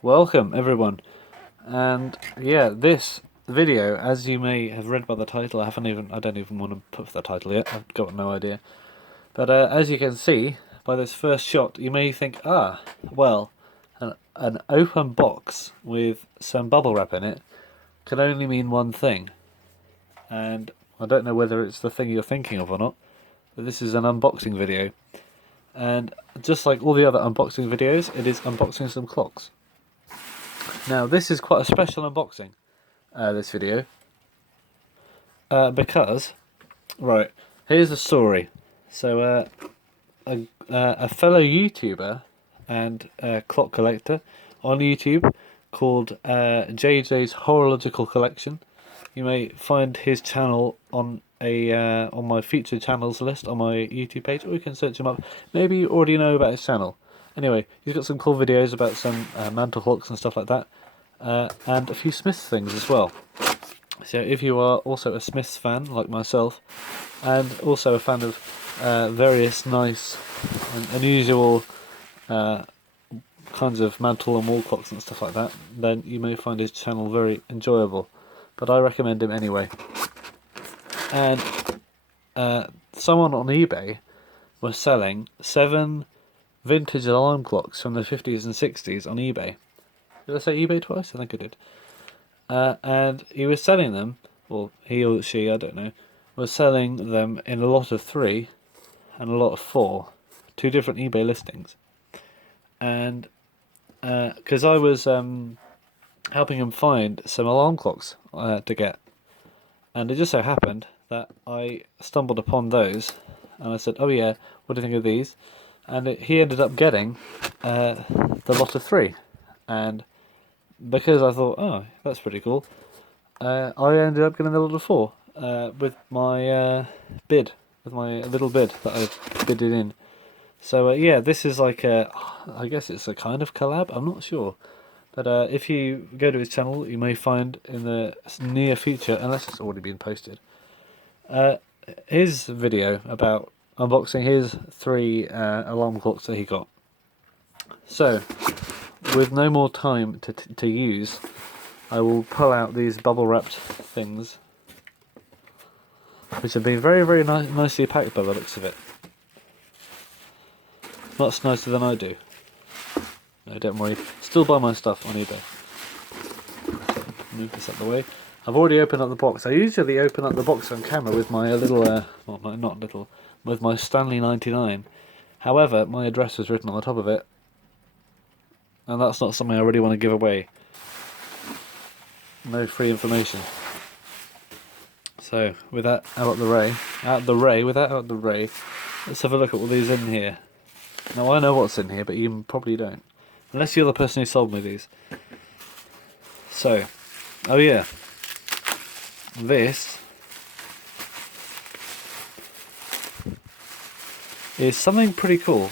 Welcome everyone, and yeah, this video, as you may have read by the title, I don't even want to put the title yet. I've got no idea. But as you can see by this first shot, you may think, well, an open box with some bubble wrap in it can only mean one thing, and I don't know whether it's the thing you're thinking of or not. But this is an unboxing video, and just like all the other unboxing videos, it is unboxing some clocks. Now, this is quite a special unboxing, this video, because, right, here's the story. So, a fellow YouTuber and clock collector on YouTube called JJ's Horological Collection. You may find his channel on on my featured channels list on my YouTube page, or you can search him up. Maybe you already know about his channel. Anyway, he's got some cool videos about some mantle clocks and stuff like that, and a few Smiths things as well. So if you are also a Smiths fan like myself, and also a fan of various nice and unusual kinds of mantle and wall clocks and stuff like that, then you may find his channel very enjoyable. But I recommend him anyway. And someone on eBay was selling 7 vintage alarm clocks from the 50s and 60s on eBay. Did I say eBay twice? I think I did. And he was selling them, or he or she, I don't know, was selling them in a lot of 3 and a lot of 4, 2 different eBay listings. And because I was helping him find some alarm clocks to get, and it just so happened that I stumbled upon those, and I said, "Oh yeah, what do you think of these?" And he ended up getting the lot of 3, and because I thought, oh, that's pretty cool, I ended up getting the lot of 4 with my bid, with my little bid that I bidded in. So yeah, this is like I guess it's a kind of collab. I'm not sure, but if you go to his channel, you may find in the near future, unless it's already been posted, his video about unboxing his 3 alarm clocks that he got. So, with no more time to use, I will pull out these bubble wrapped things, which have been very nicely packed by the looks of it. Much nicer than I do. No, don't worry. Still buy my stuff on eBay. Move this out of the way. I've already opened up the box. I usually open up the box on camera with my little, well, not little, with my Stanley 99. However, my address is written on the top of it, and that's not something I really want to give away. No free information. So, with that out of the way, let's have a look at what these in here. Now, I know what's in here, but you probably don't. Unless you're the person who sold me these. So, oh yeah. This is something pretty cool.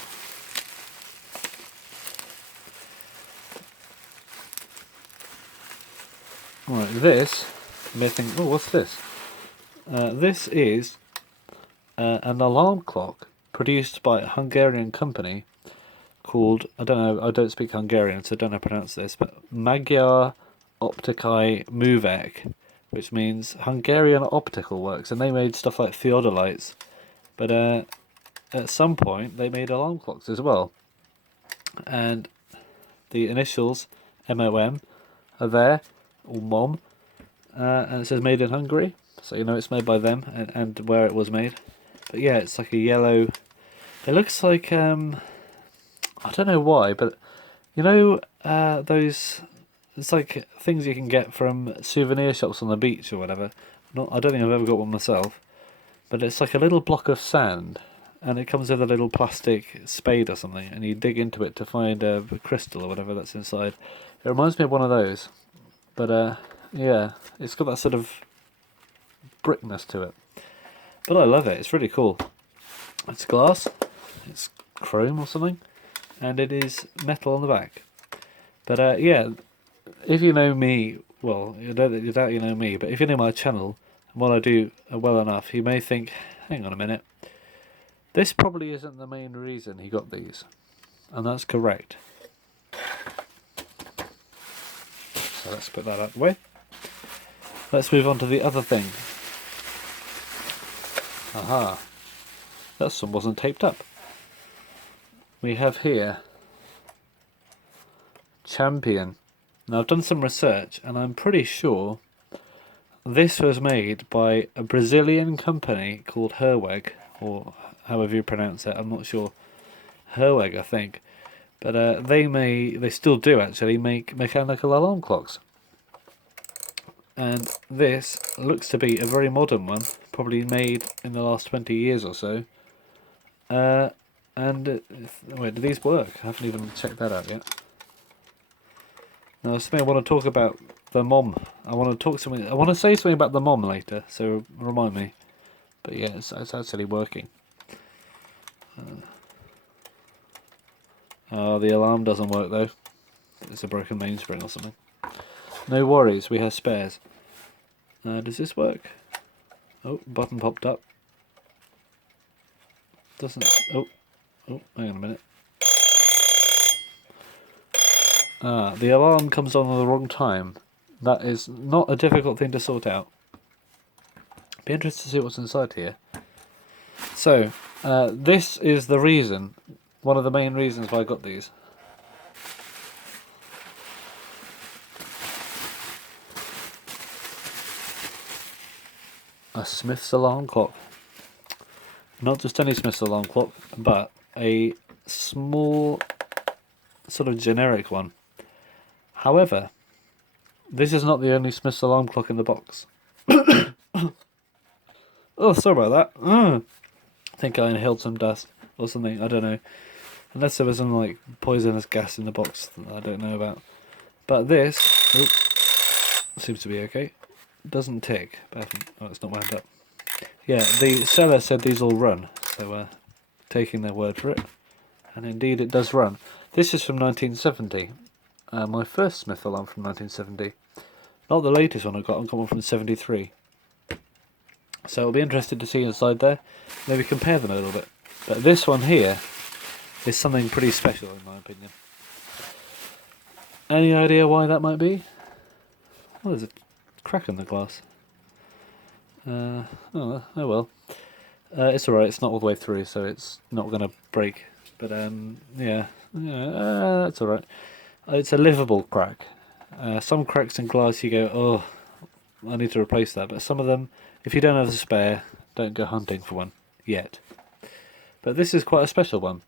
Right, this, you may think, oh, what's this? This is an alarm clock produced by a Hungarian company called, I don't know, I don't speak Hungarian, so I don't know how to pronounce this, but Magyar Optikai Művek, which means Hungarian Optical Works, and they made stuff like theodolites, but at some point they made alarm clocks as well, and the initials MOM are there, or MOM, and it says made in Hungary, so you know it's made by them, and where it was made. But yeah, it's like a yellow, it looks like, I don't know why, but you know those, it's like things you can get from souvenir shops on the beach or whatever. I don't think I've ever got one myself, but it's like a little block of sand, and it comes with a little plastic spade or something, and you dig into it to find a crystal or whatever that's inside. It reminds me of one of those, but yeah, it's got that sort of brickness to it. But I love it, it's really cool. It's glass, it's chrome or something, and it is metal on the back. But yeah, if you know me, well, you doubt you know me, but if you know my channel and what I do well enough, you may think, hang on a minute, this probably isn't the main reason he got these. And that's correct. So let's put that out of the way. Let's move on to the other thing. Aha. That one wasn't taped up. We have here Champion. Now I've done some research and I'm pretty sure this was made by a Brazilian company called Herweg, or however you pronounce it, I'm not sure. Herweg, I think. But they still do actually make mechanical alarm clocks. And this looks to be a very modern one, probably made in the last 20 years or so. Wait, do these work? I haven't even checked that out yet. Now, something I want to talk about the mom. I want to say something about the mom later, so remind me. But yeah, it's actually working. Oh, the alarm doesn't work though. It's a broken mainspring or something. No worries, we have spares. Does this work? Oh, button popped up. Doesn't. Oh, hang on a minute. The alarm comes on at the wrong time. That is not a difficult thing to sort out. Be interested to see what's inside here. So, this is the reason, one of the main reasons why I got these. A Smith's alarm clock. Not just any Smith's alarm clock, but a small, sort of generic one. However, this is not the only Smith's alarm clock in the box. Oh, sorry about that. I think I inhaled some dust or something, I don't know. Unless there was some like poisonous gas in the box that I don't know about. But this seems to be okay. Doesn't tick, but oh, it's not wound up. Yeah, the seller said these all run, so taking their word for it. And indeed it does run. This is from 1970. My first Smith alarm from 1970. Not the latest one I got one from 73. So I'll be interested to see inside there. Maybe compare them a little bit. But this one here is something pretty special in my opinion. Any idea why that might be? Oh, there's a crack in the glass. Oh well. It's alright, it's not all the way through, so it's not going to break. But yeah, that's alright. It's a livable crack. Some cracks in glass you go, oh, I need to replace that. But some of them, if you don't have a spare, don't go hunting for one yet. But this is quite a special one.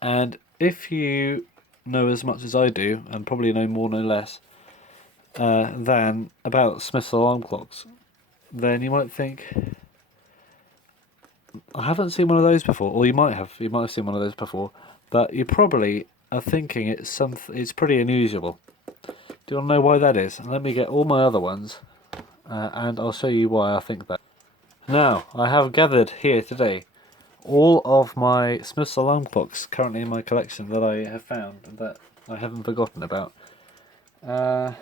And if you know as much as I do, and probably know more no less, than about Smith's alarm clocks, then you might think, I haven't seen one of those before, or you might have seen one of those before, but you probably are thinking it's pretty unusual. Do you want to know why that is? Let me get all my other ones, and I'll show you why I think that. Now, I have gathered here today all of my Smith's alarm clocks currently in my collection that I have found and that I haven't forgotten about. I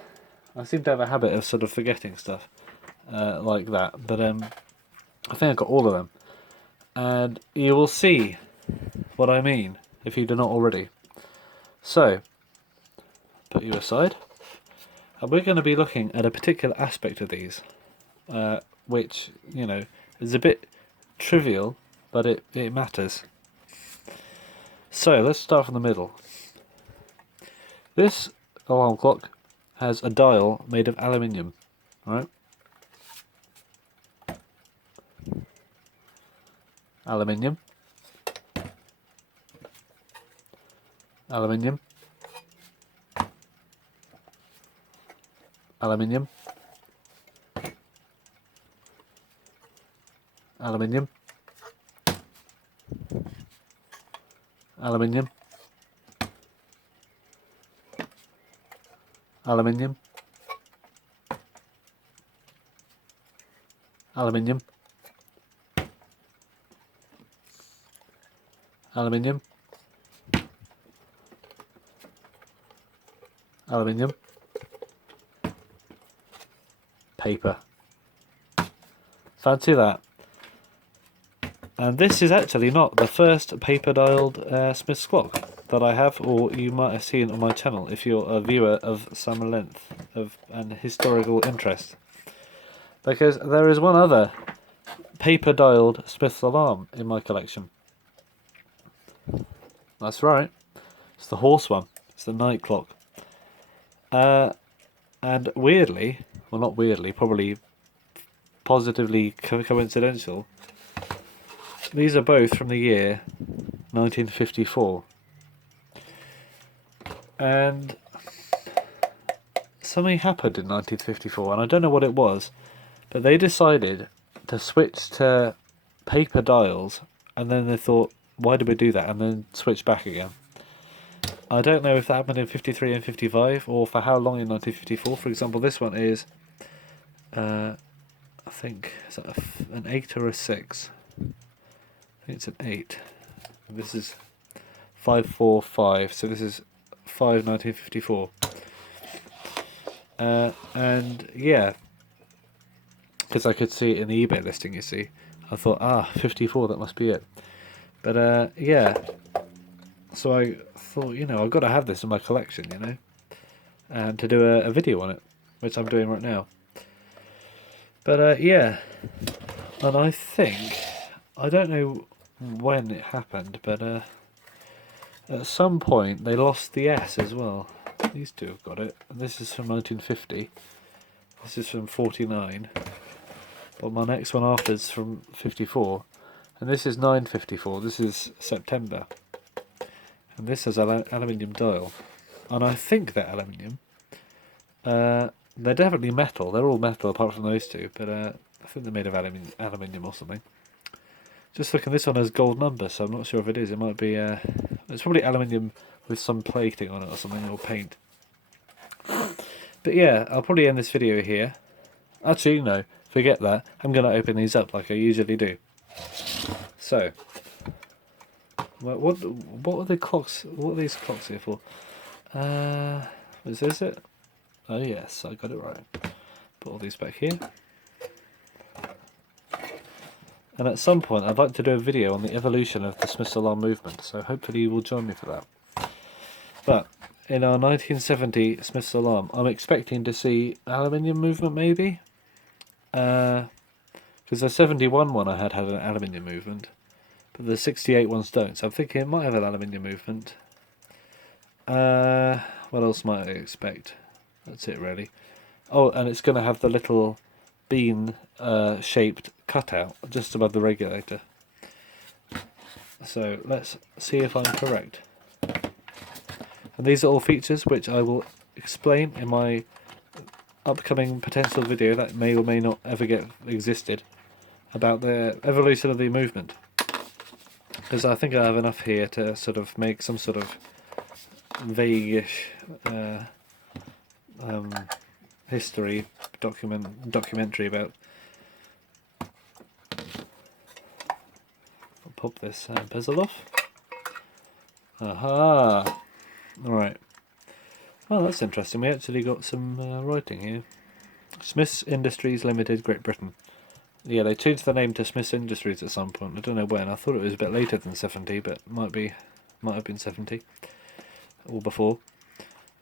seem to have a habit of sort of forgetting stuff like that, but I think I've got all of them. And you will see what I mean if you do not already. So, put you aside. And we're going to be looking at a particular aspect of these, which, you know, is a bit trivial, but it matters. So, let's start from the middle. This alarm clock has a dial made of aluminium, right? Aluminium. Aluminium. Aluminium. Aluminium. Aluminium. Aluminium. Aluminium. Aluminium. Aluminium. Paper. Fancy that. And this is actually not the first paper-dialed Smith's clock. that I have, or you might have seen on my channel if you're a viewer of some length and historical interest. Because there is one other paper-dialed Smith's alarm in my collection. That's right, it's the horse one. It's the night clock. And weirdly, well, not weirdly, probably positively coincidental, these are both from the year 1954. And something happened in 1954, and I don't know what it was, but they decided to switch to paper dials, and then they thought, why did we do that? And then switch back again. I don't know if that happened in 53 and 55, or for how long in 1954. For example, this one is, I think, is that an 8 or a 6? I think it's an 8. This is 545, so this is 5 1954. And yeah, because I could see it in the eBay listing, you see. I thought, 54, that must be it. But yeah, so I thought, I've got to have this in my collection, and to do a video on it, which I'm doing right now. But yeah, and I think, I don't know when it happened, but at some point they lost the S as well. These two have got it. This is from 1950. This is from 49. But my next one after is from 54. And this is 954. This is September. And this has aluminium dial. And I think they're aluminium. They're definitely metal. They're all metal apart from those two. But I think they're made of aluminium or something. Just looking, this one has gold numbers, so I'm not sure if it is. It might be... it's probably aluminium with some plating on it or something, or paint. But yeah, I'll probably end this video here. Actually, no, forget that. I'm going to open these up like I usually do. So, what are the clocks? What are these clocks here for? Is this it? Oh yes, I got it right. Put all these back here. And at some point, I'd like to do a video on the evolution of the Smith's alarm movement. So hopefully you will join me for that. But in our 1970 Smith's alarm, I'm expecting to see aluminium movement maybe. Because the 71 one I had an aluminium movement, but the 68 ones don't. So I'm thinking it might have an aluminium movement. What else might I expect? That's it really. Oh, and it's going to have the little bean shaped cutout just above the regulator. So let's see if I'm correct. And these are all features which I will explain in my upcoming potential video that may or may not ever get existed about the evolution of the movement. Because I think I have enough here to sort of make some sort of vague-ish history documentary about. I'll pop this bezel off. Aha! Alright. Oh, that's interesting. We actually got some writing here. Smiths Industries Limited, Great Britain. Yeah, they changed the name to Smiths Industries at some point. I don't know when. I thought it was a bit later than 70, but might have been 70 or before.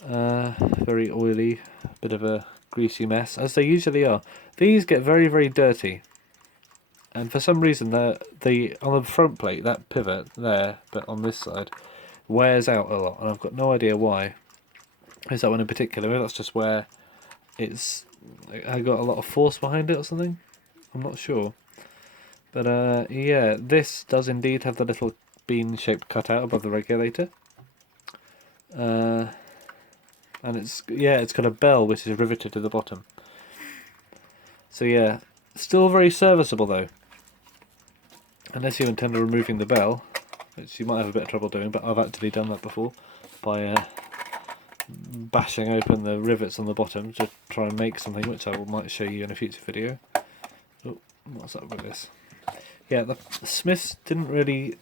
Very oily, bit of a greasy mess, as they usually are. These get very, very dirty, and for some reason the on the front plate, that pivot there, but on this side, wears out a lot, and I've got no idea why. Is that one in particular? Maybe that's just where it's I got a lot of force behind it or something. I'm not sure, but yeah, this does indeed have the little bean-shaped cutout above the regulator. And it's got a bell which is riveted to the bottom. So yeah, still very serviceable though. Unless you intend on removing the bell, which you might have a bit of trouble doing, but I've actually done that before by bashing open the rivets on the bottom to try and make something, which I might show you in a future video. Oh, what's up with this? Yeah, the Smiths didn't really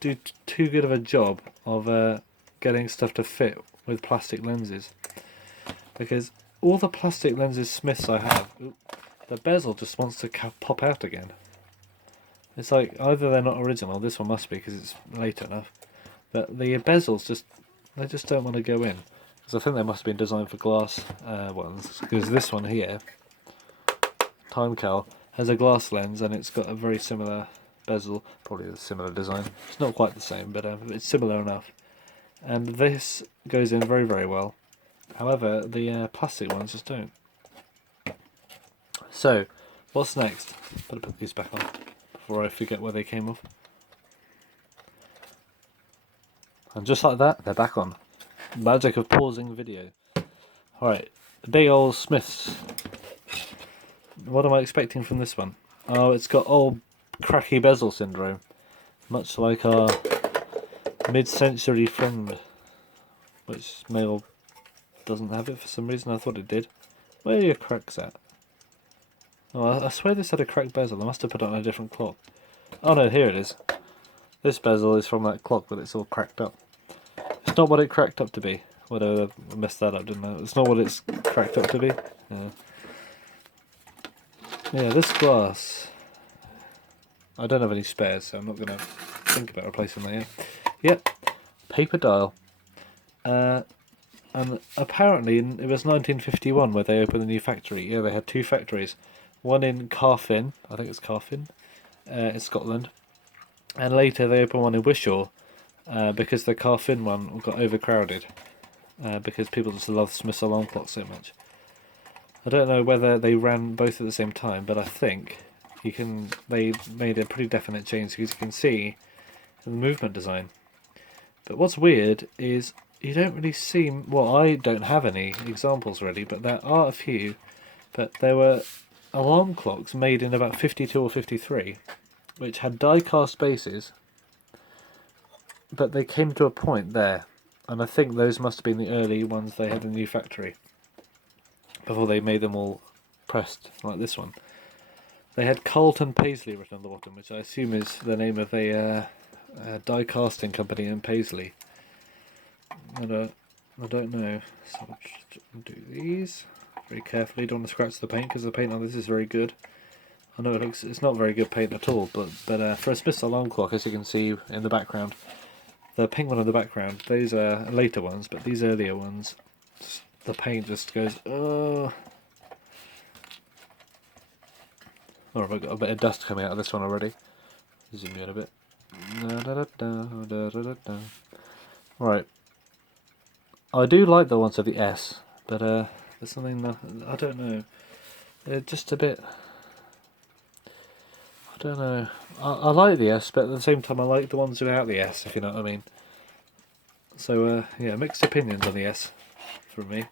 do too good of a job of getting stuff to fit with plastic lenses, because all the plastic lenses Smiths I have, the bezel just wants to pop out again. It's like either they're not original, this one must be because it's late enough, But the bezels they just don't want to go in. Because I think they must have been designed for glass ones. Because this one here, Time Cal, has a glass lens and it's got a very similar bezel, probably a similar design. It's not quite the same, but it's similar enough. And this goes in very, very well. However, the plastic ones just don't. So, what's next? Better put these back on before I forget where they came off. And just like that, they're back on. Magic of pausing video. Alright, big old Smiths. What am I expecting from this one? Oh, it's got old cracky bezel syndrome. Much like our mid-century friend. Which male doesn't have it for some reason. I thought it did. Where are your cracks at? Oh, I swear this had a cracked bezel. I must have put it on a different clock. Oh no, here it is. This bezel is from that clock, but it's all cracked up. It's not what it cracked up to be. Whatever, I messed that up, didn't I? It's not what it's cracked up to be. Yeah, this glass. I don't have any spares, so I'm not going to think about replacing that yet. Yep, paper dial. And apparently it was 1951 where they opened the new factory. Yeah, they had two factories. One in Carfin, I think it's Carfin, in Scotland. And later they opened one in Wishaw, because the Carfin one got overcrowded. Because people just love Smith's alarm clock so much. I don't know whether they ran both at the same time, but I think they made a pretty definite change because you can see the movement design. But what's weird is you don't really see, well, I don't have any examples ready, but there are a few. But there were alarm clocks made in about 52 or 53, which had die-cast bases, but they came to a point there, and I think those must have been the early ones they had in the new factory, before they made them all pressed, like this one. They had Carlton Paisley written on the bottom, which I assume is the name of a die-casting company in Paisley. I don't know. So I'll just do these very carefully. Don't want to scratch the paint because the paint on this is very good. I know it's not very good paint at all, but for a Smith's alarm clock, as you can see in the background, the pink one in the background, those are later ones, but these earlier ones, the paint just goes, oh. Or have I got a bit of dust coming out of this one already? Zoom in a bit. Right. I do like the ones of the S, but there's something that, I don't know. They're just a bit. I don't know. I like the S, but at the same time I like the ones without the S, if you know what I mean. So yeah, mixed opinions on the S from me.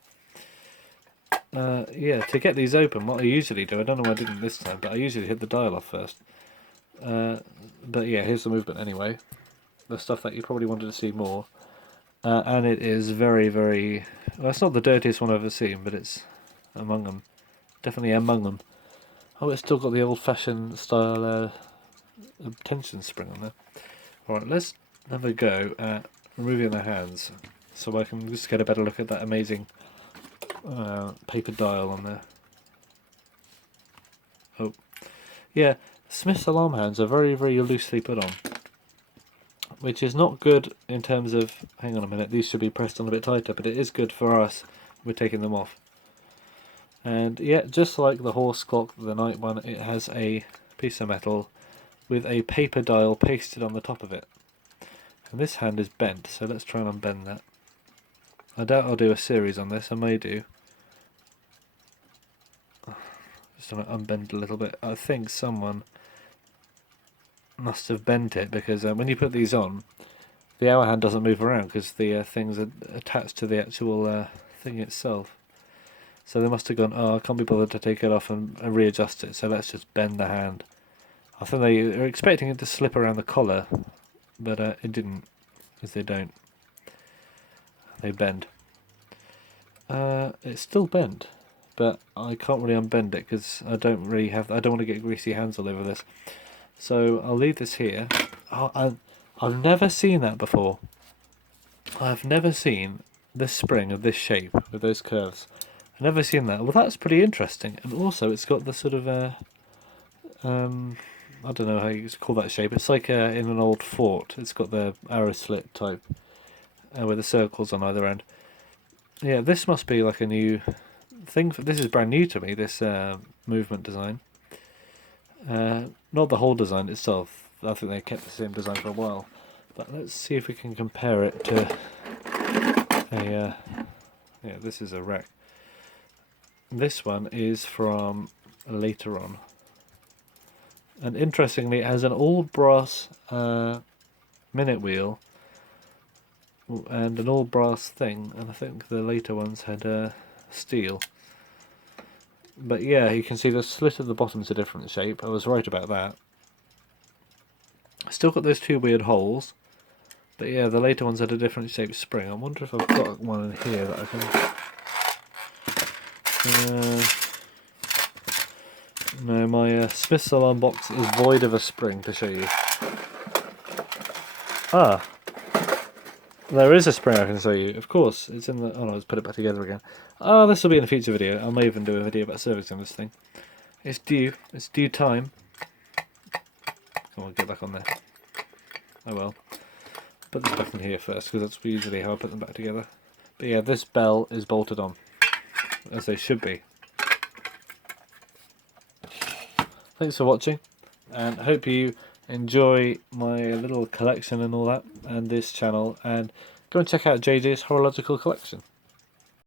Yeah, to get these open, what I usually do, I don't know why I didn't this time, but I usually hit the dial off first. But yeah, here's the movement anyway. The stuff that you probably wanted to see more. And it is very, very... Well, it's not the dirtiest one I've ever seen, but it's among them. Definitely among them. Oh, it's still got the old-fashioned style tension spring on there. Alright, let's have a go at removing the hands, so I can just get a better look at that amazing paper dial on there. Oh. Yeah, Smith's alarm hands are very, very loosely put on, which is not good in terms of, hang on a minute, these should be pressed on a bit tighter, but it is good for us. We're taking them off. And yeah, just like the horse clock, the night one, it has a piece of metal with a paper dial pasted on the top of it. And this hand is bent, so let's try and unbend that. I doubt I'll do a series on this, I may do. Just want to unbend a little bit. I think someone must have bent it, because when you put these on, the hour hand doesn't move around because the things are attached to the actual thing itself. So they must have gone, oh, I can't be bothered to take it off and readjust it, so let's just bend the hand. I think they were expecting it to slip around the collar, but it didn't, because they don't. They bend. It's still bent, but I can't really unbend it because I don't want to get greasy hands all over this. So I'll leave this here. Oh, I've never seen that before. I've never seen this spring of this shape with those curves. I've never seen that. Well, that's pretty interesting. And also, it's got the sort of I don't know how you call that shape. It's like in an old fort. It's got the arrow slit type with the circles on either end. Yeah, this must be like a new thing. This is brand new to me, this movement design. Not the whole design itself. I think they kept the same design for a while. But let's see if we can compare it to a... yeah, this is a wreck. This one is from later on. And interestingly, it has an all brass minute wheel and an all brass thing, and I think the later ones had steel. But yeah, you can see the slit at the bottom's a different shape. I was right about that. Still got those two weird holes, but yeah, the later ones had a different shaped spring. I wonder if I've got one in here that I can... no, my Smith's Alarm box is void of a spring to show you. Ah, there is a spring I can show you. Of course, it's in the... oh no, let's put it back together again. Oh, this will be in a future video. I may even do a video about servicing this thing. It's due. It's due time. Come on, get back on there. Oh well. Put this back in here first, because that's usually how I put them back together. But yeah, this bell is bolted on, as they should be. Thanks for watching, and hope you enjoy my little collection and all that, and this channel, and go and check out JJ's Horological collection.